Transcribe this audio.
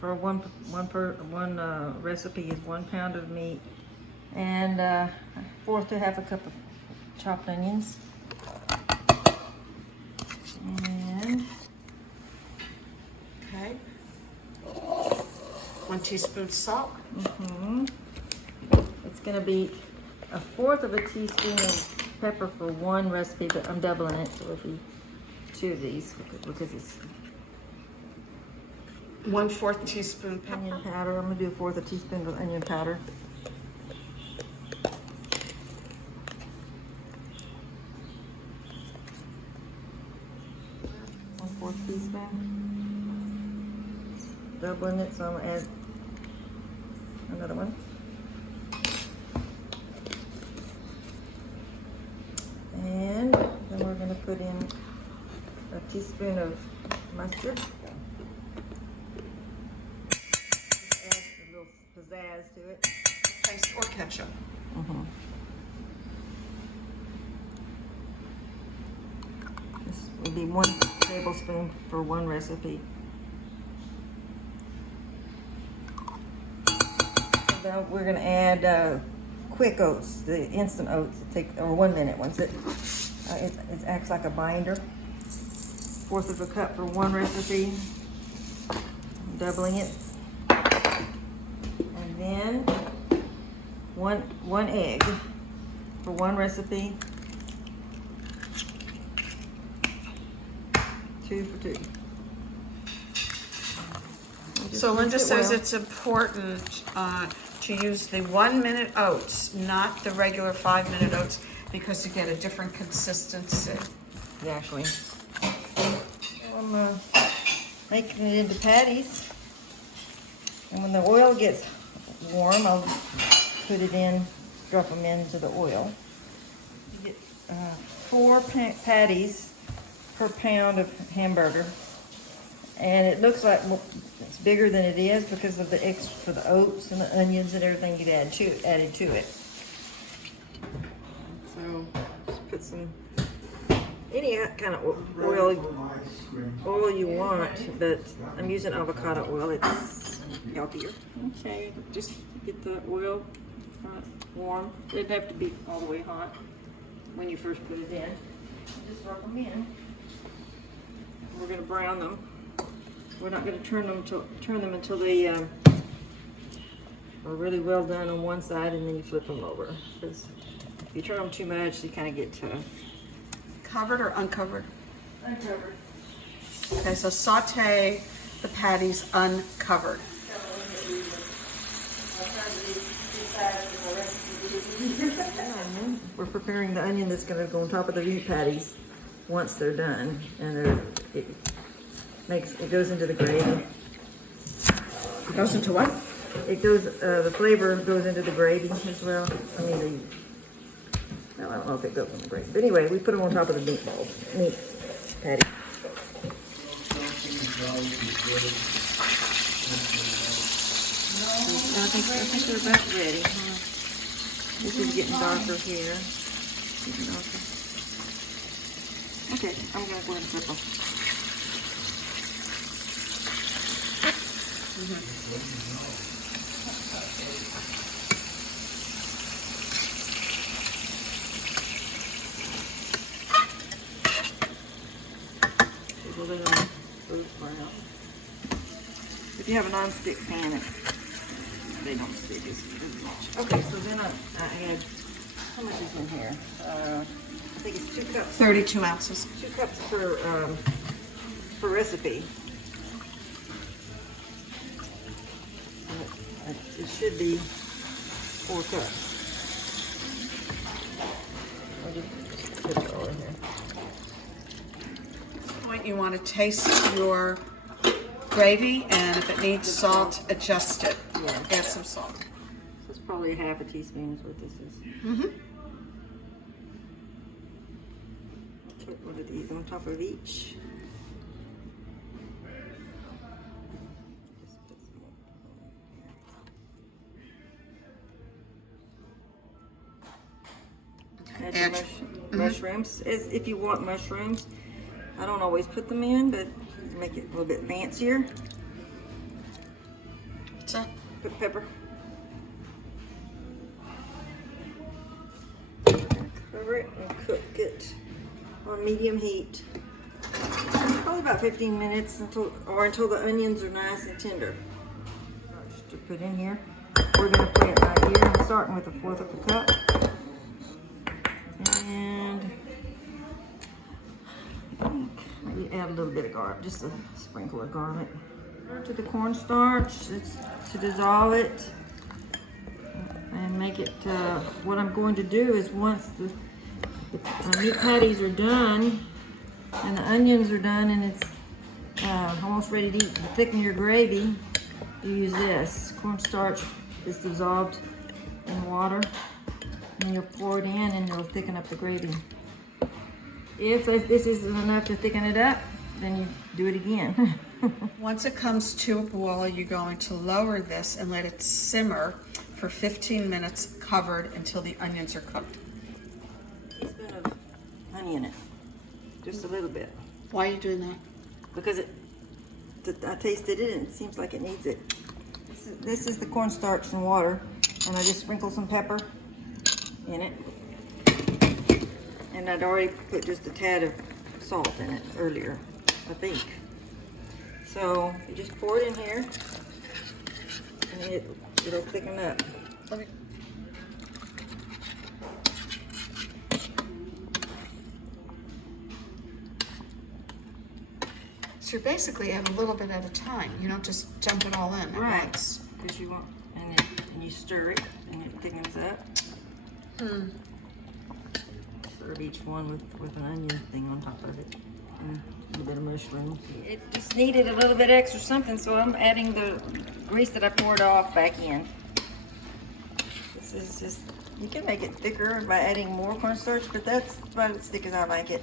for one recipe is 1 pound of meat, and 1/4 to 1/2 cup of chopped onions, and Okay. 1 teaspoon salt. it's gonna be 1/4 of a teaspoon of pepper for one recipe, but I'm doubling it, so it'll be 2 of these because it's 1/4 teaspoon onion pepper. powder. I'm gonna do 1/4 teaspoon of onion powder. 1/4 teaspoon. Doubling it, so I'm gonna add another one. And then we're gonna put in a teaspoon of mustard. Just add a little pizzazz to it. Taste or ketchup. This would be 1 tablespoon for one recipe. So now we're gonna add quick oats, the instant oats, or 1 minute ones. It acts like a binder. 1/4 of a cup for one recipe. I'm doubling it. And then one egg for one recipe. 2 for 2. So Linda says it's important to use the 1-minute oats, not the regular 5-minute oats, because you get a different consistency. Exactly. I'm making it into patties, and when the oil gets warm, I'll put it in, drop them into the oil. You get 4 patties per pound of hamburger, and it looks like it's bigger than it is because of the extra for the oats and the onions and everything you added to it. So just put some any kind of oil you want, but I'm using avocado oil. It's healthier. Okay, just get the oil warm. It doesn't have to be all the way hot when you first put it in. Just rub them in. We're going to brown them. We're not going to turn them until they are really well done on one side, and then you flip them over. Because if you turn them too much, they kind of get tough. Covered or uncovered? Uncovered. Okay, so saute the patties uncovered. We're preparing the onion that's going to go on top of the meat patties once they're done, and it goes into the gravy. It goes into what? It goes, the flavor goes into the gravy as well. I mean, I don't know if it goes in the gravy, but anyway, we put them on top of the meat patty. I think they're about ready. This is getting darker here. Getting darker. Okay, I'm gonna go ahead and flip them. We'll let them both brown. If you have a non-stick pan, they don't stick as much. Okay, so then I add, how much is in here? I think it's 2 cups. 32 ounces. 2 cups per recipe. It should be 4 cups. I'll just put it all in here. At this point, you want to taste your gravy, and if it needs salt, adjust it. Yeah. Add some salt. So it's probably 1/2 teaspoon is what this is. Put one of these on top of each. Just put some more. Add your mushrooms, if you want mushrooms. I don't always put them in, but make it a little bit fancier. put pepper. Cover it and cook it on medium heat. Probably about 15 minutes until the onions are nice and tender. Just to put in here. We're going to put it right here. I'm starting with 1/4 of a cup. And I think maybe add a little bit of garlic, just a sprinkle of garlic. To the cornstarch, it's to dissolve it and make it, what I'm going to do is once the meat patties are done and the onions are done and it's almost ready to eat, to thicken your gravy, you use this. Cornstarch is dissolved in water and you'll pour it in and it'll thicken up the gravy. If this isn't enough to thicken it up, then you do it again. Once it comes to a boil, you're going to lower this and let it simmer for 15 minutes covered until the onions are cooked. A teaspoon of honey in it, just a little bit. Why are you doing that? Because I tasted it and it seems like it needs it. This is the cornstarch and water, and I just sprinkle some pepper in it. And I'd already put just a tad of salt in it earlier, I think. So you just pour it in here, and it'll thicken up. Let me. So you're basically add a little bit at a time. You don't just dump it all in at once. Because you want, and you stir it, and it thickens up. Serve each one with an onion thing on top of it, and a little bit of mushroom. It just needed a little bit extra something, so I'm adding the grease that I poured off back in. This is just, you can make it thicker by adding more cornstarch, but that's about as thick as I like it.